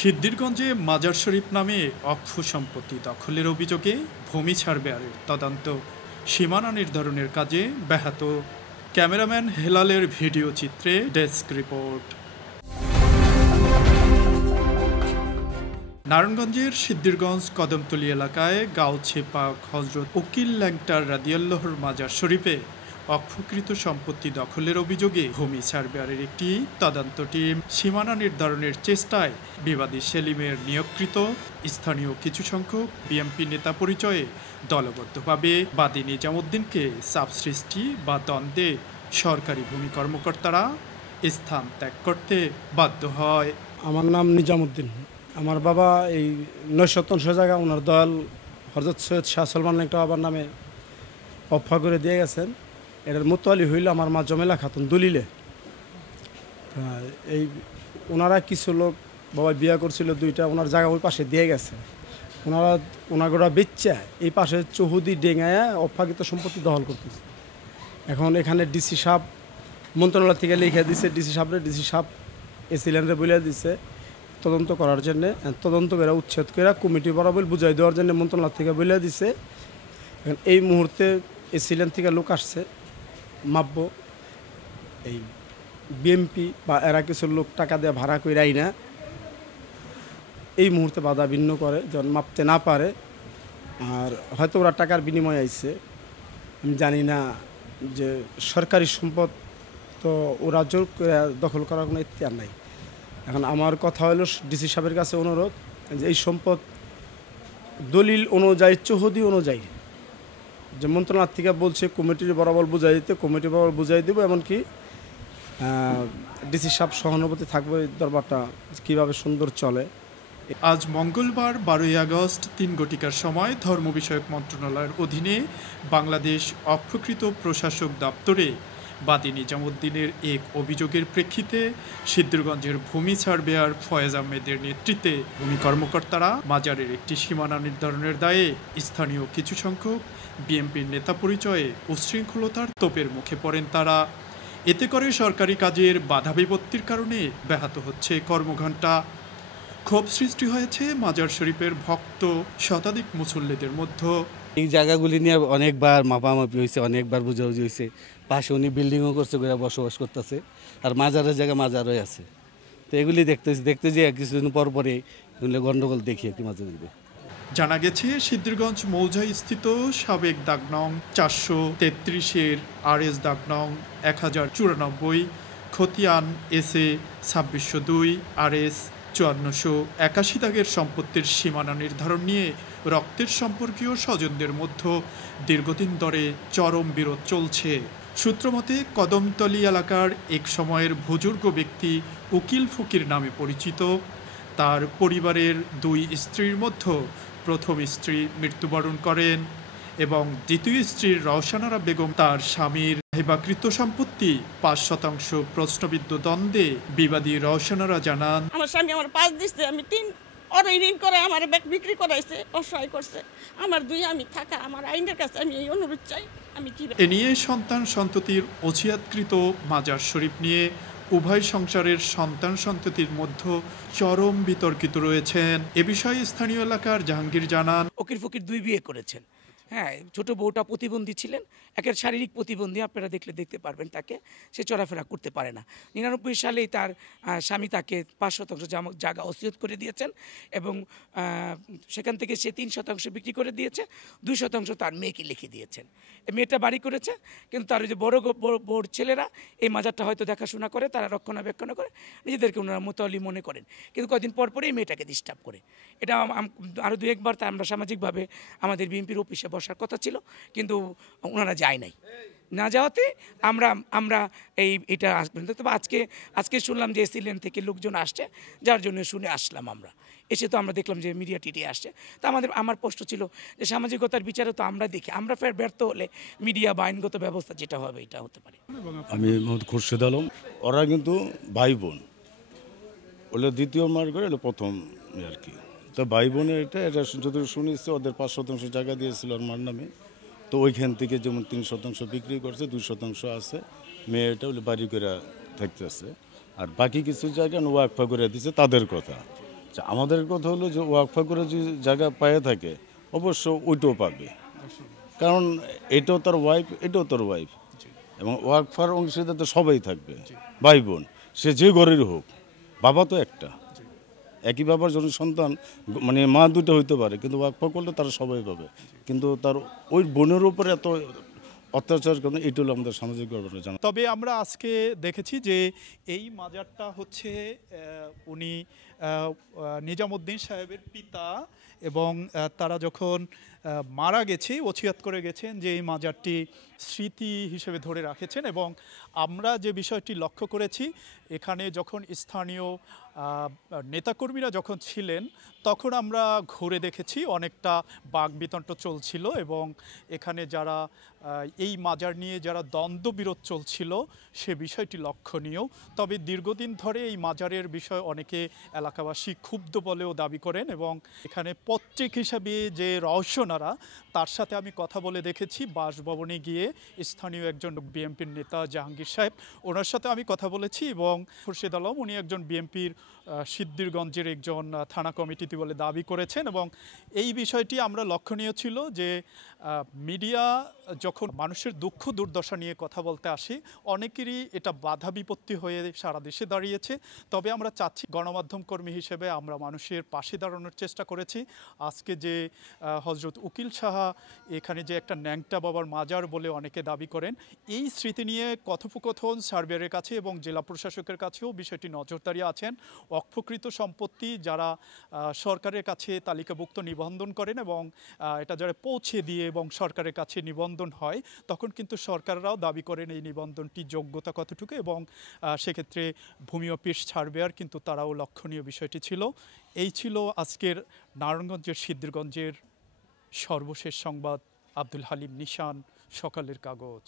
সিদ্ধিরগঞ্জে মাজার শরীফ নামে অক্ষ সম্পত্তি দখলের অভিযোগে ভূমি সার্ভেয়ারের তদন্ত সীমানা নির্ধারণের কাজে ব্যাহত। ক্যামেরাম্যান হেলালের ভিডিও চিত্রে ডেস্ক রিপোর্ট। নারায়ণগঞ্জের সিদ্ধিরগঞ্জ কদমতলী এলাকায় গাউছে পাক হজরত উকিল ল্যাংটার রাদিয়াল্লাহুর মাজার শরীফে অক্ষকৃত সম্পত্তি দখলের অভিযোগে ভূমি সার্ভেয়ারের একটি তদন্ত টিম সীমানা নির্ধারণের চেষ্টায় বিবাদী সেলিমের নিয়োগকৃত স্থানীয় কিছু সংখ্যক বিএনপি নেতা পরিচয়ে দলবদ্ধভাবে বাদী নিজামুদ্দিনকে চাপ সৃষ্টি বা দ্বন্দ্বে সরকারি ভূমি কর্মকর্তারা স্থান ত্যাগ করতে বাধ্য হয়। আমার নাম নিজামুদ্দিন। আমার বাবা এই 9 শতাংশ জায়গা ওনার দয়াল হযরত সৈয়দ শাহ সলমান ল্যাংটা বাবার নামে অফা করে দিয়ে গেছেন। এটার মুতোয়ালি হইল আমার মা জমেলা খাতুন দলিলে। এই ওনারা কিছু লোক বাবা বিয়া করছিল দুইটা, ওনার জায়গা ওই পাশে দিয়ে গেছে। ওনারা বেচ্চা এই পাশে চৌহুদি ডেঙ্গায় অফাকৃত সম্পত্তি দখল করতেছে। এখন এখানে ডিসি সাহেব মন্ত্রণালয় থেকে লিখে দিছে, ডিসি সাহেব এসিলেন্ডে বলে দিছে তদন্ত করার জন্য। তদন্ত করে উচ্ছেদ করে কমিটি বরাবর বুঝাই দেওয়ার জন্য মন্ত্রণালয় থেকে বলে দিছে। এখন এই মুহূর্তে এসিলেন্ড থেকে লোক আসছে মাপব। এই বিএমপি বা এরা কিছু লোক টাকা দিয়ে ভাড়া করে আই না এই মুহূর্তে বাধা ভিন্ন করে যখন মাপতে না পারে। আর হয়তো ওরা টাকার বিনিময়ে আইছে, আমি জানি না। যে সরকারি সম্পদ তো ওরা জোর করে দখল করার কোনো ইতিহার নাই। এখন আমার কথা হলো ডিসি সাহেবের কাছে অনুরোধ যে এই সম্পদ দলিল অনুযায়ী চৌহদি অনুযায়ী যে মন্ত্রণালয় থেকে বলছে কমিটির বরাবর বুঝাই দিতে, কমিটি বরাবর বুঝাই দেবো। এমনকি ডিসি সাহেব সহানুভূতি থাকবে দরবারটা কীভাবে সুন্দর চলে। আজ মঙ্গলবার 12ই আগস্ট 3 ঘটিকার সময় ধর্ম বিষয়ক মন্ত্রণালয়ের অধীনে বাংলাদেশ অক্ষকৃত প্রশাসক দপ্তরে বাদী নিজামুদ্দিনের এক অভিযোগের প্রেক্ষিতে সিদ্ধিরগঞ্জের ভূমি সার্ভেয়ার ফয়েজ আহমেদের নেতৃত্বে ভূমি কর্মকর্তারা মাজারের একটি সীমানা নির্ধারণের দায়ে স্থানীয় কিছু সংখ্যক বিএনপির নেতা পরিচয়ে উচ্ছৃঙ্খলতার তোপের মুখে পড়েন তারা। এতে করে সরকারি কাজের বাধা বিপত্তির কারণে ব্যাহত হচ্ছে কর্মঘণ্টা। ক্ষোভ সৃষ্টি হয়েছে মাজার শরীফের ভক্ত শতাধিক মুসল্লিদের মধ্যে। এই জায়গাগুলি নিয়ে অনেকবার মাপামাপি হয়েছে, অনেকবার বুঝাবুঝি হয়েছে। পাশে উনি বিল্ডিংও করছে, করে বসবাস করতেছে, আর মাজারের জায়গা মাজারই আছে। তো এগুলি দেখতে যে কিছুদিন পর পরে এগুলো গণ্ডগোল দেখি আর কি মাঝে মধ্যে। জানা গেছে সিদ্ধিরগঞ্জ মৌজায় স্থিত সাবেক দাগনং 433-এর RS দাগনং 1094, খতিয়ান SA 2602, RS 5481 দাগের সম্পত্তির সীমানা নির্ধারণ নিয়ে রক্তের সম্পর্কীয় স্বজনদের মধ্যে দীর্ঘদিন ধরে চরম বিরোধ চলছে। সূত্রমতে কদমতলী এলাকার এক সময়ের বুজুর্গ ব্যক্তি উকিল ফকির নামে পরিচিত তার পরিবারের 2 স্ত্রীর মধ্যে প্রথম স্ত্রী মৃত্যুবরণ করেন এবং দ্বিতীয় স্ত্রীর রওশনারা বেগম তার স্বামীর হেবাকৃত সম্পত্তি 5% প্রশ্নবিদ্ধ দ্বন্দ্বে বিবাদী রওশনারা জানান, আমার স্বামী আমার 5 দিচ্ছে, আমি 3 ওর ঋণ করে আমার ব্যাগ বিক্রি করাইছে, অসহায় করছে। আমার 2 আমি থাকা, আমার আইনের কাছে আমি এই অনুরোধ চাই। আমি কি এ নিয়ে সন্তান সন্ততির ওসিয়াতকৃত মাজার শরীফ নিয়ে উভয় সংসারের সন্তান সন্ততির মধ্যে চরম বিতর্কিত রয়েছেন। এ বিষয়ে স্থানীয় এলাকার জাহাঙ্গীর জানান, উকিল ফকির 2 বিয়ে করেছেন। হ্যাঁ, ছোট বউটা প্রতিবন্ধী ছিলেন, একের শারীরিক প্রতিবন্ধী, আপনারা দেখতে পারবেন তাকে, সে চলাফেরা করতে পারে না। 99 সালেই তার স্বামী তাকে 5% জায়গা ওসিয়ত করে দিয়েছেন এবং সেখান থেকে সে 3% বিক্রি করে দিয়েছে, 2% তার মেয়েকে লিখে দিয়েছেন। মেয়েটা বাড়ি করেছে, কিন্তু তার ওই যে বড় ছেলেরা এই মাজারটা হয়তো দেখাশোনা করে, তারা রক্ষণাবেক্ষণ করে, নিজেদেরকে ওনারা মুতাওয়ালি মনে করেন, কিন্তু কয়েকদিন পর পরেই মেয়েটাকে ডিস্টার্ব করে। এটা আরও 2-1 বার আমরা সামাজিকভাবে আমাদের বিএনপির অফিসে বসার কথা ছিল, কিন্তু ওনারা যায় নাই। না যাওয়াতে আমরা এটা আসবেন। তবে আজকে শুনলাম যে এসিলেন থেকে লোকজন আসছে, যার জন্য শুনে আসলাম আমরা। এসে তো আমরা দেখলাম যে মিডিয়া টিটি আসছে। তা আমার প্রশ্ন ছিল যে সামাজিকতার বিচারে তো আমরা দেখি, আমরা ফের ব্যর্থ হলে মিডিয়া বা আইনগত ব্যবস্থা যেটা হবে এটা হতে পারে। আমি মোহাম্মদ খুরশেদ আলম। ওরা কিন্তু ভাই বোন, ওগুলো দ্বিতীয় মার করে হলো প্রথম আর কি। তো ভাই বোনের এটা যদি শুনেছে ওদের 5% জায়গা দিয়েছিল ওর মার নামে। তো ওইখান থেকে যেমন 3% বিক্রি করছে, 2% আছে, মেয়েটা ওগুলো বাড়ি করে থাকতেছে। আর বাকি কিছু জায়গা ওয়াকফা করে দিচ্ছে তাদের কথা। আচ্ছা, আমাদের কথা হলো যে ওয়াকফা করে যে জায়গা পায়ে থাকে অবশ্য ওইটাও পাবে, কারণ এটাও তার ওয়াইফ, এটাও তার ওয়াইফ, এবং ওয়াকফার অংশীদার তো সবাই থাকবে, ভাই বোন, সে যে ঘরের হোক, বাবা তো একটা, একই বাবার জন্য সন্তান, মানে মা দুটো হইতে পারে, কিন্তু ওয়াকফা করলে তারা সবাই পাবে, কিন্তু তার ওই বোনের উপরে এত অত্যাচার কেন, এটা হলো আমাদের সামাজিক ব্যাপারে জানা। তবে আমরা আজকে দেখেছি যে এই মাজারটা হচ্ছে উনি নিজামুদ্দিন সাহেবের পিতা, এবং তারা যখন মারা গেছে ওসিয়ত করে গেছেন যে এই মাজারটি স্মৃতি হিসেবে ধরে রাখেছেন। এবং আমরা যে বিষয়টি লক্ষ্য করেছি, এখানে যখন স্থানীয় নেতাকর্মীরা যখন ছিলেন তখন আমরা ঘুরে দেখেছি অনেকটা বাকবিতণ্ড চলছিল, এবং এখানে যারা এই মাজার নিয়ে যারা দ্বন্দ্ববিরোধ চলছিল সে বিষয়টি লক্ষণীয়। তবে দীর্ঘদিন ধরে এই মাজারের বিষয়ে অনেকে এলাকাবাসী ক্ষুব্ধ বলেও দাবি করেন, এবং এখানে পত্রিক হিসাবে যে রহস্যনারা, তার সাথে আমি কথা বলে দেখেছি বাসভবনে গিয়ে স্থানীয় একজন বিএনপির নেতা জাহাঙ্গীর সাহেব, ওনার সাথে আমি কথা বলেছি, এবং খুরশেদ আলম উনি একজন বিএনপির সিদ্ধিরগঞ্জের একজন থানা কমিটিতে বলে দাবি করেছেন। এবং এই বিষয়টি আমরা লক্ষণীয় ছিল যে মিডিয়া যখন মানুষের দুঃখ দুর্দশা নিয়ে কথা বলতে আসে অনেকেরই এটা বাধা বিপত্তি হয়ে সারা দেশে দাঁড়িয়েছে। তবে আমরা চাচ্ছি গণমাধ্যম কর্মী হিসেবে আমরা মানুষের পাশে দাঁড়ানোর চেষ্টা করেছি। আজকে যে হজরত উকিল সাহা এখানে যে একটা ন্যাংটা বাবার মাজার বলে অনেকে দাবি করেন, এই স্মৃতি নিয়ে কথোপকথন সার্ভেয়ারের কাছে এবং জেলা প্রশাসকের কাছেও বিষয়টি নজরদারি আছেন। অক্ষকৃত সম্পত্তি যারা সরকারের কাছে তালিকাভুক্ত নিবন্ধন করেন এবং এটা যারা পৌঁছে দিয়ে এবং সরকারের কাছে নিবন্ধন হয়, তখন কিন্তু সরকাররাও দাবি করেন এই নিবন্ধনটি যোগ্যতা কতটুকু, এবং সেক্ষেত্রে ভূমি অফিস সার্ভেয়ার কিন্তু তারাও লক্ষণীয় বিষয়টি ছিল। এই ছিল আজকের নারায়ণগঞ্জের সিদ্ধিরগঞ্জের সর্বশেষ সংবাদ। আব্দুল হালিম নিশান, সকালের কাগজ।